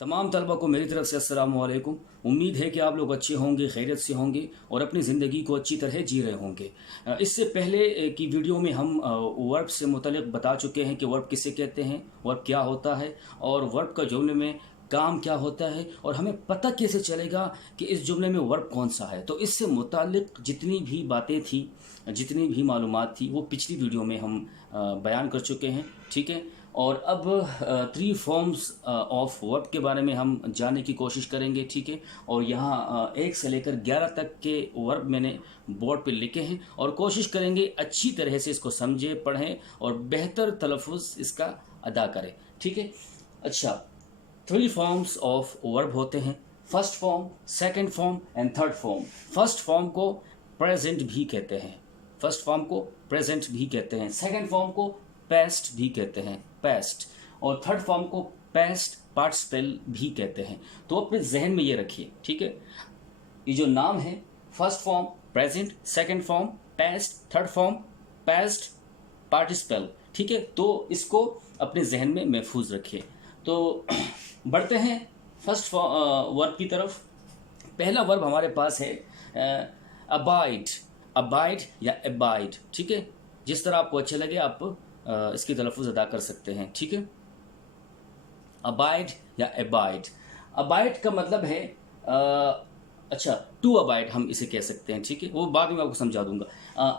तमाम तलबा को मेरी तरफ से अस्सलाम वालेकुम। उम्मीद है कि आप लोग अच्छे होंगे, खैरियत से होंगे और अपनी ज़िंदगी को अच्छी तरह जी रहे होंगे। इससे पहले की वीडियो में हम वर्ब से मुतल्लिक़ बता चुके हैं कि वर्ब किसे कहते हैं, वर्ब क्या होता है और वर्ब का जुमले में काम क्या होता है और हमें पता कैसे चलेगा कि इस जुमले में वर्ब कौन सा है। तो इससे मुताल्लिक़ जितनी भी बातें थी, जितनी भी मालूमात थी, वो पिछली वीडियो में हम बयान कर चुके हैं। ठीक है, और अब 3 फॉर्म्स ऑफ वर्ब के बारे में हम जानने की कोशिश करेंगे। ठीक है, और यहाँ 1 से लेकर 11 तक के वर्ब मैंने बोर्ड पे लिखे हैं और कोशिश करेंगे अच्छी तरह से इसको समझें, पढ़ें और बेहतर तलफ़ुज़ इसका अदा करें। ठीक है, अच्छा, 3 फॉर्म्स ऑफ वर्ब होते हैं। First form, second form and third form. First form को प्रेजेंट भी कहते हैं, फर्स्ट फॉर्म को प्रेजेंट भी कहते हैं, सेकंड फॉर्म को पास्ट भी कहते हैं, पास्ट, और थर्ड फॉर्म को पास्ट पार्टिसिपल भी कहते हैं। तो अपने जहन में ये रखिए। ठीक है, ये जो नाम है, first form present, second form past, third form past participle. ठीक है, तो इसको अपने जहन में महफूज रखिए। तो बढ़ते हैं फर्स्ट वर्ब की तरफ। पहला वर्ब हमारे पास है अबाइड, अबाइड या अबाइड। ठीक है, जिस तरह आपको अच्छे लगे आप इसकी तलफ़ुज़ अदा कर सकते हैं। ठीक है, अबाइड या अबाइड। अबाइड का मतलब है अच्छा, टू अबाइड हम इसे कह सकते हैं। ठीक है, वो बाद में आपको समझा दूंगा।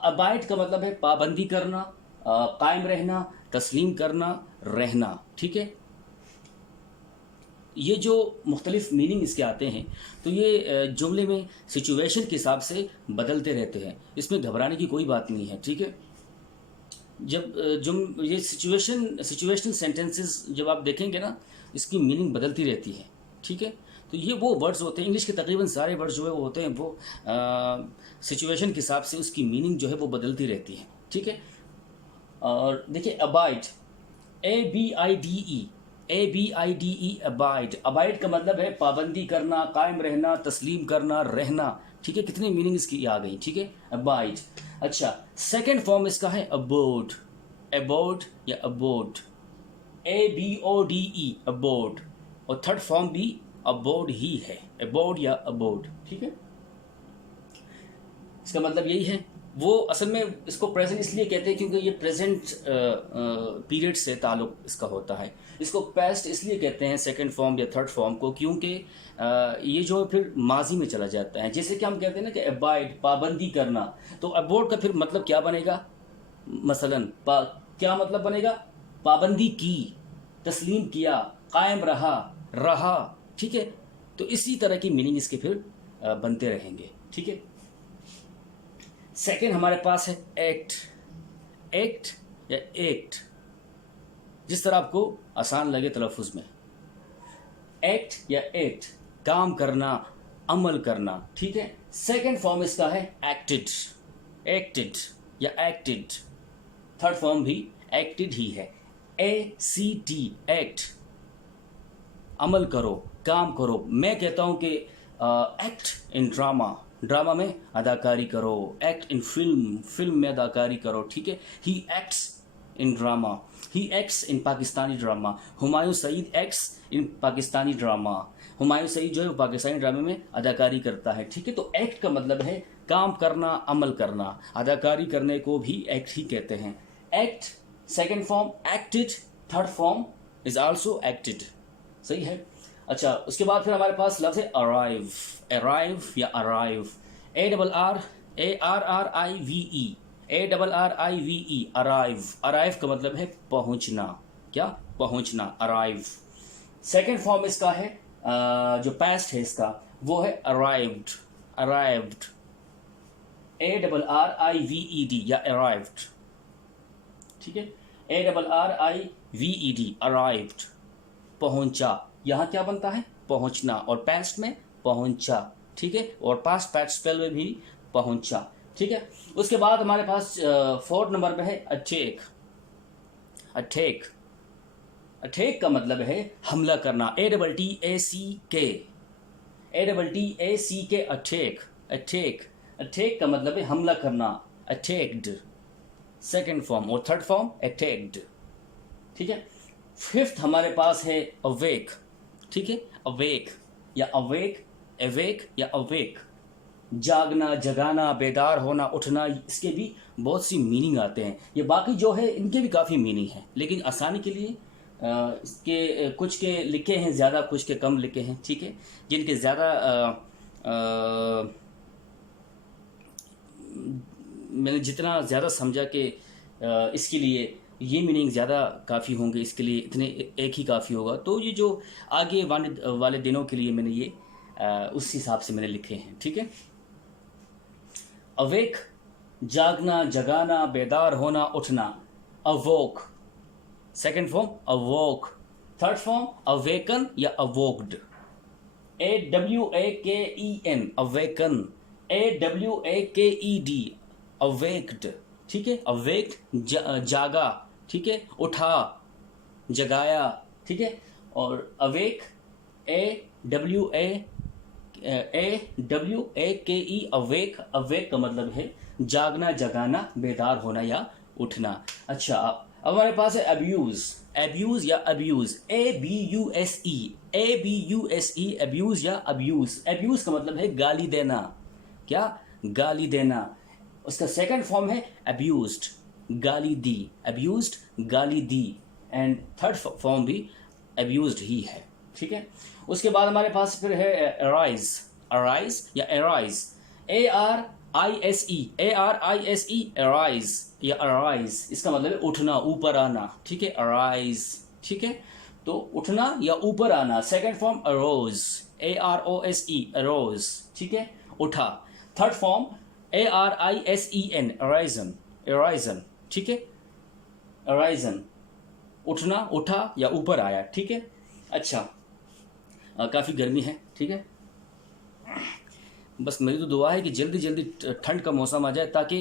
अबाइड का मतलब है पाबंदी करना, कायम रहना, तस्लीम करना, रहना। ठीक है, ये जो मुख्तलिफ मीनिंग इसके आते हैं, तो ये जुमले में सिचुएशन के हिसाब से बदलते रहते हैं। इसमें घबराने की कोई बात नहीं है। ठीक है, जब ये सिचुएशनल सेंटेंसेस जब आप देखेंगे ना, इसकी मीनिंग बदलती रहती है। ठीक है, तो ये वो वर्ड्स होते हैं, इंग्लिश के तकरीबन सारे वर्ड्स जो है वो होते हैं, वो सिचुएशन के हिसाब से उसकी मीनिंग जो है वो बदलती रहती है। ठीक है, और देखिए abide, ABIDE, ABIDE, abide. Abide का मतलब है पाबंदी करना, कायम रहना, तस्लीम करना, रहना। ठीक है, कितनी मीनिंग इसकी आ गई। ठीक है, अबाइड। अच्छा, सेकंड फॉर्म इसका है अबोड, अबोड या अबोड, ABODE, अबोड, और थर्ड फॉर्म भी अबोड ही है, अबोड या अबोड। ठीक है, इसका मतलब यही है। वो असल में इसको प्रेजेंट इसलिए कहते हैं क्योंकि ये प्रेजेंट पीरियड से ताल्लुक इसका होता है। इसको पास्ट इसलिए कहते हैं सेकंड फॉर्म या थर्ड फॉर्म को, क्योंकि ये जो है फिर माजी में चला जाता है। जैसे कि हम कहते हैं ना कि अबाइड, पाबंदी करना, तो अबोड का फिर मतलब क्या बनेगा? मसलन क्या मतलब बनेगा? पाबंदी की, तस्लीम किया, कायम रहा, रहा। ठीक है, तो इसी तरह की मीनिंग इसके फिर बनते रहेंगे। ठीक है, सेकेंड हमारे पास है एक्ट, एक्ट या एक्ट, जिस तरह आपको आसान लगे तलफ़ुज़ में। एक्ट या एक्ट, काम करना, अमल करना। ठीक है, सेकेंड फॉर्म इसका है एक्टेड, एक्टेड या एक्टेड। थर्ड फॉर्म भी एक्टेड ही है, ACT, एक्ट, अमल करो, काम करो। मैं कहता हूं कि एक्ट इन ड्रामा, ड्रामा में अदाकारी करो, एक्ट इन फिल्म, फिल्म में अदाकारी करो। ठीक है, he acts in drama, he acts in Pakistani drama. Humayun Saeed acts in Pakistani drama. Humayun Saeed जो है वो पाकिस्तानी ड्रामे में अदाकारी करता है। ठीक है, तो एक्ट का मतलब है काम करना, अमल करना। अदाकारी करने को भी एक्ट ही कहते हैं। Act, second form acted, third form is also acted. सही है। अच्छा, उसके बाद फिर हमारे पास लफ्ज़ है अराइव, अराइव या arrive, ARRIVE, ARRIVE, arrive. Arrive का मतलब है पहुंचना, क्या? पहुंचना, अराइव। सेकेंड फॉर्म इसका है जो पास्ट है इसका, वो है अराइव्ड, अराइव्ड, ARRIVED या अराइव्ड। ठीक है, ARRIVED, अराइव्ड, पहुंचा। यहाँ क्या बनता है? पहुंचना, और पास्ट में पहुंचा। ठीक है, और पास्ट पार्टिसिपल में भी पहुंचा। ठीक है, उसके बाद हमारे पास फोर्थ नंबर पे है अटैक, अटैक। अटैक का मतलब है हमला करना, ATTACK, ATTACK, attack, attack. Attack का मतलब है हमला करना, अटैक्ड, सेकेंड फॉर्म, और थर्ड फॉर्म अटैक्ड। ठीक है, फिफ्थ हमारे पास है अवेक, ठीक है। अवेक या अवेक, अवेक या अवेक, जागना, जगाना, बेदार होना, उठना, इसके भी बहुत सी मीनिंग आते हैं। ये बाकी जो है इनके भी काफ़ी मीनिंग है, लेकिन आसानी के लिए इसके कुछ के लिखे हैं ज़्यादा, कुछ के कम लिखे हैं, ठीक है। जिनके ज़्यादा मैंने जितना ज़्यादा समझा कि इसके लिए ये मीनिंग ज़्यादा काफ़ी होंगे, इसके लिए इतने एक ही काफ़ी होगा, तो ये जो आगे वाले दिनों के लिए मैंने ये उस हिसाब से मैंने लिखे हैं, ठीक है। अवेक, जागना, जगाना, बेदार होना, उठना। अवोक, second form अवोक। Third form awaken या अवोक्ड। AWAKEN, awaken. AWAKED, अवेक्ड, ठीक है। अवेक्ड जागा, ठीक है, उठा, जगाया, ठीक है। और अवेक AWAKE, अवेक, अवेक का मतलब है जागना, जगाना, बेदार होना या उठना। अच्छा, अब हमारे पास है अब्यूज। एब्यूज या अब्यूज, ABUSE, ABUSE, अब्यूज या अब्यूज। अब्यूज का मतलब है गाली देना, क्या, गाली देना। उसका सेकंड फॉर्म है अब्यूज्ड, गाली दी, अब्यूज्ड, गाली दी। एंड थर्ड फॉर्म भी अब्यूज्ड ही है, ठीक है। उसके बाद हमारे पास फिर है अराइज, अराइज या अराइज, ARISE, अराइज या अराइज। इसका मतलब है उठना, ऊपर आना, ठीक है, अराइज, ठीक है। तो उठना या ऊपर आना। Second form arose, AROSE, arose, ठीक है, उठा। Third form ARISEN, arisen, arisen, ठीक है, अराइजन, उठना, उठा या ऊपर आया, ठीक है। अच्छा, काफ़ी गर्मी है, ठीक है। बस मेरी तो दुआ है कि जल्दी जल्दी ठंड का मौसम आ जाए, ताकि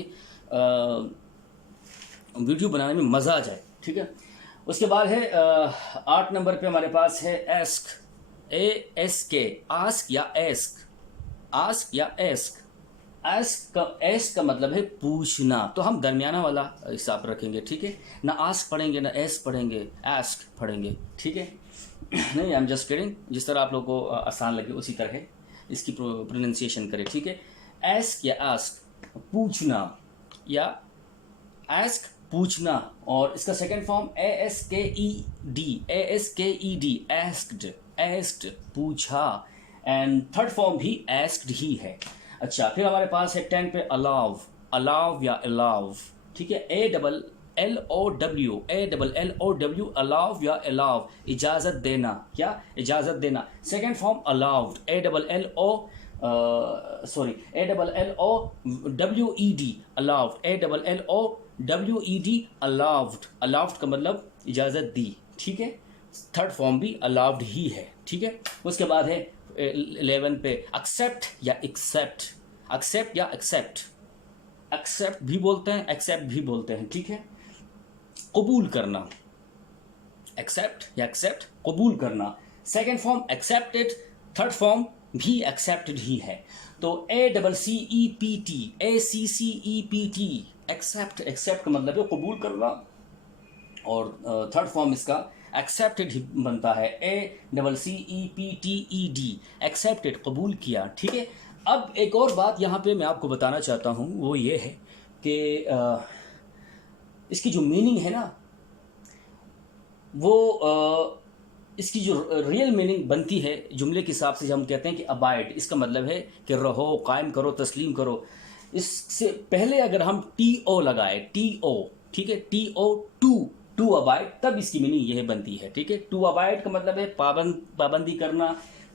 वीडियो बनाने में मज़ा आ जाए, ठीक है। उसके बाद है 8 नंबर पे हमारे पास है एस्क, ASK, आस्क या एस्क, आस्क या एस्क। एस्क का मतलब है पूछना, तो हम दरमियाना वाला हिसाब रखेंगे, ठीक है। ना आस्क पढ़ेंगे ना एस्क पढ़ेंगे, एस्क पढ़ेंगे, ठीक है। नहीं, आई एम जस्ट किडिंग, जिस तरह आप लोगों को आसान लगे उसी तरह इसकी प्रोनाउंसिएशन करें, ठीक है। एस्क या आस्क, पूछना या एस्क, पूछना। और इसका सेकंड फॉर्म ASKED, ASKED, एस्क्ड, एस्क्ड, पूछा। एंड थर्ड फॉर्म भी एस्क्ड ही है। अच्छा, फिर हमारे पास है 10 पे अलाव, अलाव या अलाव, ठीक है। ALLOW, अलाव या अलाव, इजाज़त देना, क्या, इजाज़त देना। Second form allowed, ALLOWED, allowed, ALLOWED, allowed, allowed का मतलब इजाज़त दी, ठीक है। थर्ड फॉर्म भी अलाउड ही है, ठीक है। उसके बाद है 11 पे एक्सेप्ट या एक्सेप्ट, एक्सेप्ट या एक्सेप्ट, एक्सेप्ट भी बोलते हैं, एक्सेप्ट भी बोलते हैं, ठीक है। कबूल करना, एक्सेप्ट या एक्सेप्ट, कबूल करना। Second form accepted, third form भी एक्सेप्टेड ही है। तो ACCEPT, ACCEPT, एक्सेप्ट, एक्सेप्ट का मतलब है कबूल करना, और थर्ड फॉर्म इसका एक्सेप्टेड ही बनता है, ACCEPTED, एक्सेप्टेड, कबूल किया, ठीक है। अब एक और बात यहाँ पे मैं आपको बताना चाहता हूँ, वो ये है कि इसकी जो मीनिंग है ना, वो इसकी जो रियल मीनिंग बनती है जुमले के हिसाब से, जब हम कहते हैं कि अबाइड, इसका मतलब है कि रहो, कायम करो, तस्लीम करो। इससे पहले अगर हम TO लगाए, TO, ठीक है, TO, टू अबाइड, तब इसकी मीनिंग यह बनती है, ठीक है। टू अबाइड का मतलब है पाबंदी करना,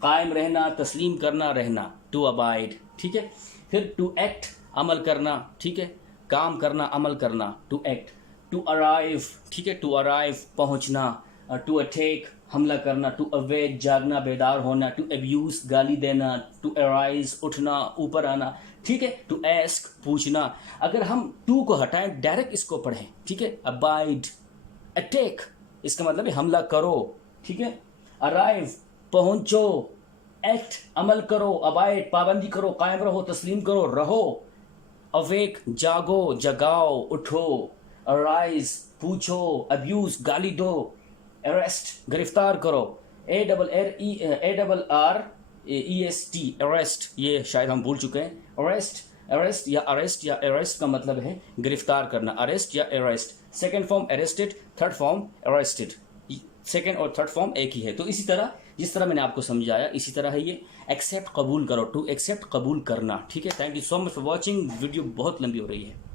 कायम रहना, तस्लीम करना, रहना, टू अबाइड, ठीक है। फिर टू एक्ट, अमल करना, ठीक है, काम करना, अमल करना, टू एक्ट। टू अराइव, ठीक है, टू अराइव, पहुंचना। टू अटैक, हमला करना। टू अवेक, जागना, बेदार होना। टू अब्यूज, गाली देना। टू अराइज, उठना, ऊपर आना, ठीक है। टू एस्क, पूछना। अगर हम टू को हटाएं, डायरेक्ट इसको पढ़ें, ठीक है, अबाइड, अटैक, इसका मतलब है हमला करो, ठीक है। अराइव, पहुंचो। एक्ट, अमल करो। अबाइड, पाबंदी करो, कायम रहो, तस्लीम करो, रहो। अवेक, जागो, जगाओ, उठो। अराइज, पूछो। अब्यूज, गाली दो। अरेस्ट, गिरफ्तार करो। ARREST, अरेस्ट, ये शायद हम भूल चुके हैं। अरेस्ट या अरेस्ट का मतलब है गिरफ्तार करना, अरेस्ट या arrest. Second form arrested, third form arrested, second और थर्ड फॉर्म एक ही है। तो इसी तरह जिस तरह मैंने आपको समझाया इसी तरह है ये। एक्सेप्ट कबूल करो, टू एक्सेप्ट कबूल करना। ठीक है, thank you so much for watching. Video बहुत लंबी हो रही है।